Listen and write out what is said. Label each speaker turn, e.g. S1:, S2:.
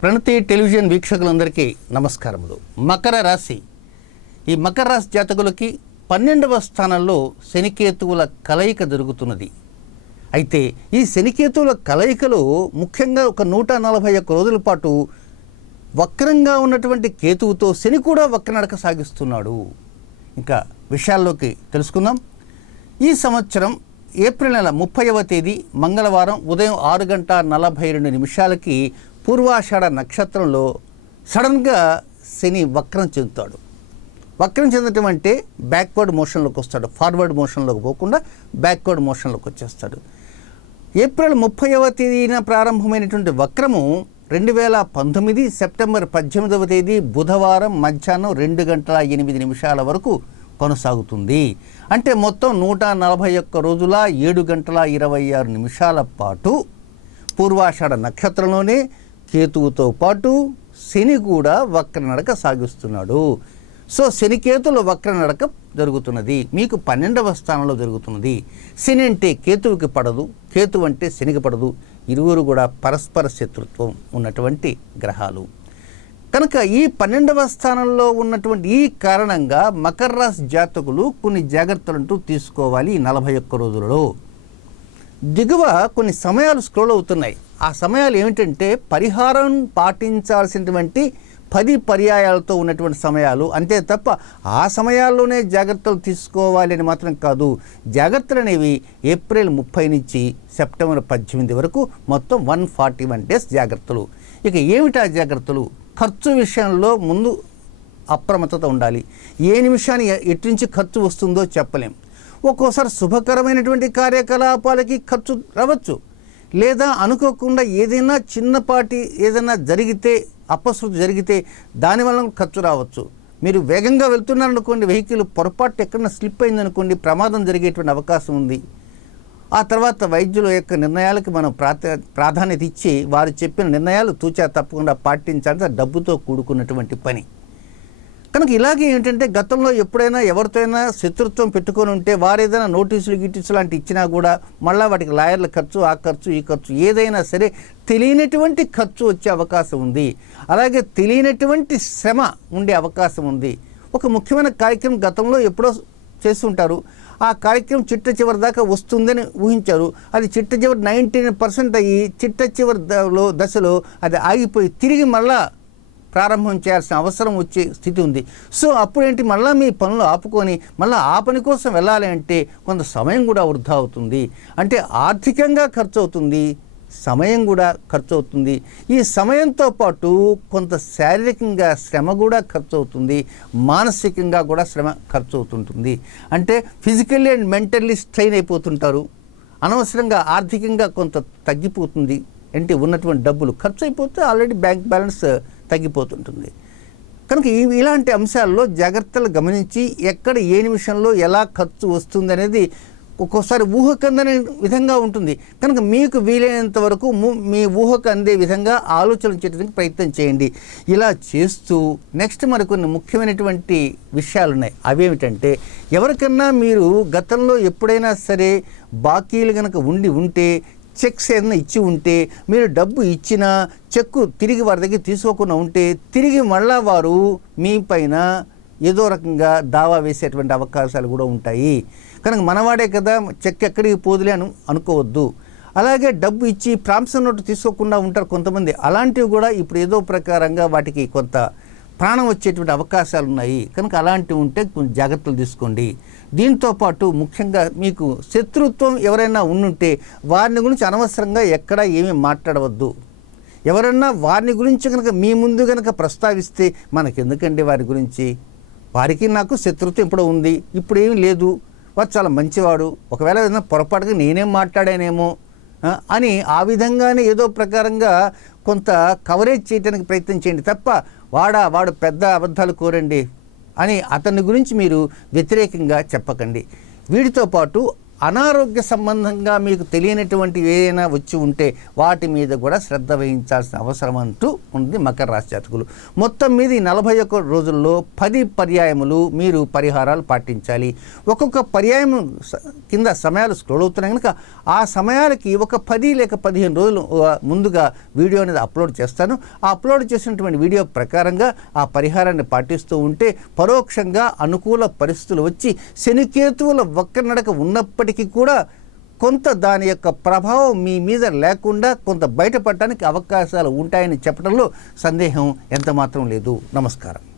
S1: ప్రణతి television వీక్షకులందరికీ నమస్కారములు. మకర రాశి. ఈ మకర రాశి జాతకులకి పన్నెండవ స్థానంలో శనికేతువుల కలయిక జరుగుతున్నది. అయితే ఈ శనికేతువుల కలయికలో ముఖ్యంగా ఒక నూట నలభై ఒక్క రోజుల పాటు వక్రంగా ఉన్నటువంటి కేతువుతో శని కూడా వక్రనడక సాగిస్తున్నాడు. ఇంకా విషయాల్లోకి తెలుసుకుందాం. ఈ సంవత్సరం ఏప్రిల్ నెల ముప్పైవ తేదీ మంగళవారం ఉదయం ఆరు గంట నలభై రెండు నిమిషాలకి పూర్వాషాఢ నక్షత్రంలో సడన్గా శని వక్రం చెందుతాడు. వక్రం చెందటం అంటే బ్యాక్వర్డ్ మోషన్లోకి వస్తాడు. ఫార్వర్డ్ మోషన్లోకి పోకుండా బ్యాక్వర్డ్ మోషన్లోకి వచ్చేస్తాడు. ఏప్రిల్ ముప్పైవ తేదీన ప్రారంభమైనటువంటి వక్రము రెండు వేల పంతొమ్మిది సెప్టెంబర్ పద్దెనిమిదవ తేదీ బుధవారం మధ్యాహ్నం రెండు గంటల ఎనిమిది నిమిషాల వరకు కొనసాగుతుంది. అంటే మొత్తం నూట నలభై ఒక్క రోజుల ఏడు గంటల ఇరవై ఆరు నిమిషాల పాటు పూర్వాషాఢ నక్షత్రంలోనే కేతువుతో పాటు శని కూడా వక్రనడక సాగిస్తున్నాడు. సో శనికేతుల వక్రనడక జరుగుతున్నది. మీకు పన్నెండవ స్థానంలో జరుగుతున్నది. శని అంటే కేతువుకి పడదు. కేతు అంటే శనికి పడదు. ఇరువురు కూడా పరస్పర శత్రుత్వం ఉన్నటువంటి గ్రహాలు. కనుక ఈ పన్నెండవ స్థానంలో ఉన్నటువంటి ఈ కారణంగా మకర రాశి జాతకులు కొన్ని జాగ్రత్తలంటూ తీసుకోవాలి ఈ నలభై ఒక్క రోజులలో. దిగువ కొన్ని సమయాలు స్క్రోల్ అవుతున్నాయి. ఆ సమయాలు ఏమిటంటే పరిహారం పాటించాల్సినటువంటి పది పర్యాయాలతో ఉన్నటువంటి సమయాలు. అంతే తప్ప ఆ సమయాల్లోనే జాగ్రత్తలు తీసుకోవాలి అని మాత్రం కాదు. జాగ్రత్తలు అనేవి ఏప్రిల్ ముప్పై నుంచి సెప్టెంబర్ పద్దెనిమిది వరకు మొత్తం వన్ ఫార్టీ వన్ డేస్ జాగ్రత్తలు. ఇక ఏమిటా జాగ్రత్తలు? ఖర్చు విషయంలో ముందు అప్రమత్తత ఉండాలి. ఏ నిమిషాన్ని ఎటు నుంచి ఖర్చు వస్తుందో చెప్పలేం. ఒక్కోసారి శుభకరమైనటువంటి కార్యకలాపాలకి ఖర్చు రావచ్చు. లేదా అనుకోకుండా ఏదైనా చిన్నపాటి ఏదైనా జరిగితే అపశృతి జరిగితే దానివల్ల ఖర్చు రావచ్చు. మీరు వేగంగా వెళ్తున్నారనుకోండి వెహికల్ పొరపాటు ఎక్కడన్నా స్లిప్ అయిందనుకోండి ప్రమాదం జరిగేటువంటి అవకాశం ఉంది. ఆ తర్వాత వైద్యుల యొక్క నిర్ణయాలకు మనం ప్రాధ ప్రాధాన్యత ఇచ్చి వారు చెప్పిన నిర్ణయాలు తూచా తప్పకుండా పాటించాలి డబ్బుతో కూడుకున్నటువంటి పని. కనుక ఇలాగే ఏంటంటే గతంలో ఎప్పుడైనా ఎవరితోనైనా శత్రుత్వం పెట్టుకొని ఉంటే వారు ఏదైనా నోటీసులు గిటీసులు లాంటి ఇచ్చినా కూడా మళ్ళీ వాటికి లాయర్ల ఖర్చు ఆ ఖర్చు ఈ ఖర్చు ఏదైనా సరే తెలియనటువంటి ఖర్చు వచ్చే అవకాశం ఉంది. అలాగే తెలియనటువంటి శ్రమ ఉండే అవకాశం ఉంది. ఒక ముఖ్యమైన కార్యక్రమం గతంలో ఎప్పుడో చేస్తుంటారు. ఆ కార్యక్రమం చిట్ట చివరి దాకా వస్తుందని ఊహించారు. అది చిట్ట చివరి నైంటీ పర్సెంట్ అయ్యి చిట్ట చివరి దశలో అది ఆగిపోయి తిరిగి మళ్ళా ప్రారంభం చేయాల్సిన అవసరం వచ్చే స్థితి ఉంది. సో అప్పుడేంటి? మళ్ళీ మీ పనులు ఆపుకొని మళ్ళీ ఆ పని కోసం వెళ్ళాలి అంటే కొంత సమయం కూడా వృధా అవుతుంది. అంటే ఆర్థికంగా ఖర్చు అవుతుంది సమయం కూడా ఖర్చు అవుతుంది ఈ సమయంతో పాటు కొంత శారీరకంగా శ్రమ కూడా ఖర్చు అవుతుంది మానసికంగా కూడా శ్రమ ఖర్చు అవుతుంటుంది అంటే ఫిజికల్లీ అండ్ మెంటల్లీ స్ట్రెయిన్ అయిపోతుంటారు. అనవసరంగా ఆర్థికంగా కొంత తగ్గిపోతుంది. అంటే ఉన్నటువంటి డబ్బులు ఖర్చు అయిపోతే ఆల్రెడీ బ్యాంక్ బ్యాలెన్స్ తగ్గిపోతుంటుంది. కనుక ఇలాంటి అంశాల్లో జాగ్రత్తలు గమనించి ఎక్కడ ఏ నిమిషంలో ఎలా ఖర్చు వస్తుంది అనేది ఒక్కోసారి ఊహకందని విధంగా ఉంటుంది. కనుక మీకు వీలైనంత వరకు మీ ఊహకు అందే విధంగా ఆలోచన చేయడానికి ప్రయత్నం చేయండి. ఇలా చేస్తూ నెక్స్ట్ మరికొన్ని ముఖ్యమైనటువంటి విషయాలు ఉన్నాయి. అవేమిటంటే ఎవరికన్నా మీరు గతంలో ఎప్పుడైనా సరే బాకీలు కనుక ఉండి ఉంటే చెక్స్ ఏదైనా ఇచ్చి ఉంటే మీరు డబ్బు ఇచ్చిన చెక్కు తిరిగి వారి దగ్గర తీసుకోకుండా ఉంటే తిరిగి మళ్ళా వారు మీ పైన ఏదో రకంగా దావా వేసేటువంటి అవకాశాలు కూడా ఉంటాయి. కనుక మనవాడే కదా చెక్ ఎక్కడికి పోదులే అని అనుకోవద్దు. అలాగే డబ్బు ఇచ్చి ప్రాంసం నోటు తీసుకోకుండా ఉంటారు కొంతమంది. అలాంటివి కూడా ఇప్పుడు ఏదో ప్రకారంగా వాటికి కొంత ప్రాణం వచ్చేటువంటి అవకాశాలు ఉన్నాయి కనుక అలాంటివి ఉంటే కొంచెం జాగ్రత్తలు తీసుకోండి. దీంతో పాటు ముఖ్యంగా మీకు శత్రుత్వం ఎవరైనా ఉండుంటే వారిని గురించి అనవసరంగా ఎక్కడా ఏమీ మాట్లాడవద్దు. ఎవరన్నా వారిని గురించి కనుక మీ ముందు కనుక ప్రస్తావిస్తే మనకెందుకండి వారి గురించి? వారికి నాకు శత్రుత్వం ఇప్పుడు ఉంది ఇప్పుడు ఏమీ లేదు. వారు చాలా మంచివాడు. ఒకవేళ ఏదైనా పొరపాటుగా నేనేం మాట్లాడానేమో అని ఆ విధంగానే ఏదో ప్రకారంగా కొంత కవరేజ్ చేయడానికి ప్రయత్నం చేయండి. తప్ప వాడా వాడు పెద్ద అబద్ధాలు కోరండి అని అతని గురించి మీరు వ్యతిరేకంగా చెప్పకండి. వీటితో పాటు అనారోగ్య సంబంధంగా మీకు తెలియనటువంటి ఏదైనా వచ్చి ఉంటే వాటి మీద కూడా శ్రద్ధ వహించాల్సిన అవసరం అంటూ ఉంది మకర రాశి జాతకులు. మొత్తం మీద ఈ నలభై ఒక్క రోజుల్లో పది పర్యాయములు మీరు పరిహారాలు పాటించాలి. ఒక్కొక్క పర్యాయం కింద సమయాలు స్క్రోల్ అవుతున్నాయి కనుక ఆ సమయాలకి ఒక పది లేక పదిహేను రోజులు ముందుగా వీడియో అనేది అప్లోడ్ చేస్తాను. ఆ అప్లోడ్ చేసినటువంటి వీడియో ప్రకారంగా ఆ పరిహారాన్ని పాటిస్తూ ఉంటే పరోక్షంగా అనుకూల పరిస్థితులు వచ్చి శనికేతువుల ఒక్క నడక ఉన్నప్పటికీ కూడా కొంత దాని యొక్క ప్రభావం మీ మీద లేకుండా కొంత బయటపడటానికి అవకాశాలు ఉంటాయని చెప్పడంలో సందేహం ఎంత మాత్రం లేదు. నమస్కారం.